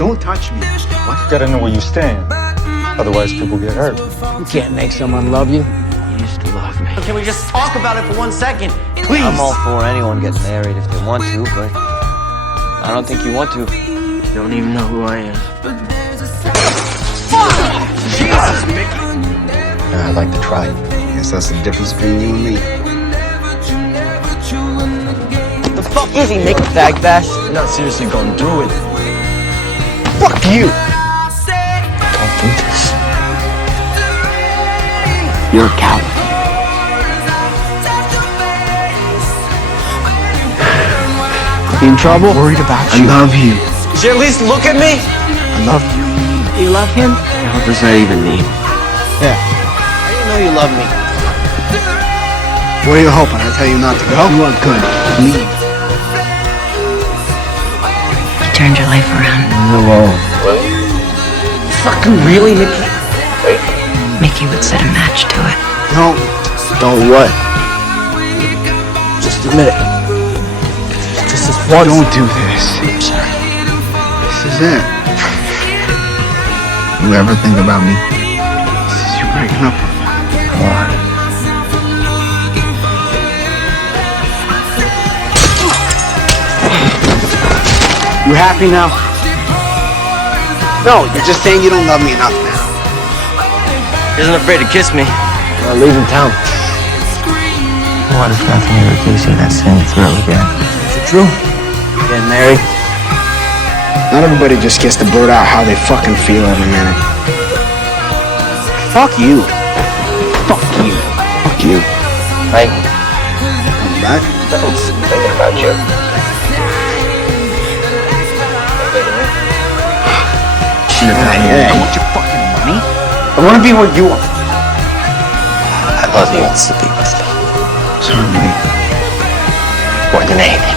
Don't touch me. What? You gotta know where you stand. Otherwise, people get hurt. You can't make someone love you. You used to love me. Can we just talk about it for 1 second? Please. I'm all for anyone getting married if they want to, but I don't think you want to. You don't even know who I am. Jesus, Mickey. I'd like to try. Guess that's the difference between you and me. The fuck is he, Mickey Fag Bash? You're not seriously gonna do it. Fuck you! Don't do this. You're a coward. You in trouble? I'm worried about you. I love you. Did you at least look at me? I love you. You love him? What does that even mean? Yeah. How do you know you love me? What are you hoping? I tell you not to go? You are good. Leave. You turned your life around. Hello. Fucking really, Mickey? Mickey would set a match to it. No. Don't what? Just admit it. Just as one. Don't do this. I'm sorry. This is it. You ever think about me? This is you breaking up with me. Come on. You happy now? No, you're just saying you don't love me enough now. He isn't afraid to kiss me. I'm leaving town. What if nothing ever gives you that same thrill again? Is it true? Getting married? Not everybody just gets to blurt out how they fucking feel every minute. Fuck you. Fuck you. Fuck you. Right? Come back? Thinking about you. Hey. I want your fucking money. I want to be where you are. I love you wants to be with me. Certainly. More than anything.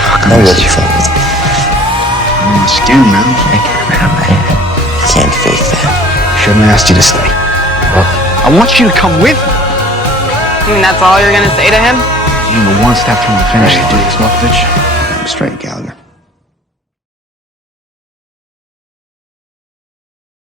Fuck, I know what you think with me. I'm on my skin, man. I can around my head. You can't fake that. Shouldn't have asked you to stay. Well, I want you to come with me. You mean that's all you're gonna say to him? You were one step from the finish, dude, milkovich. I'm straight, Gallagher.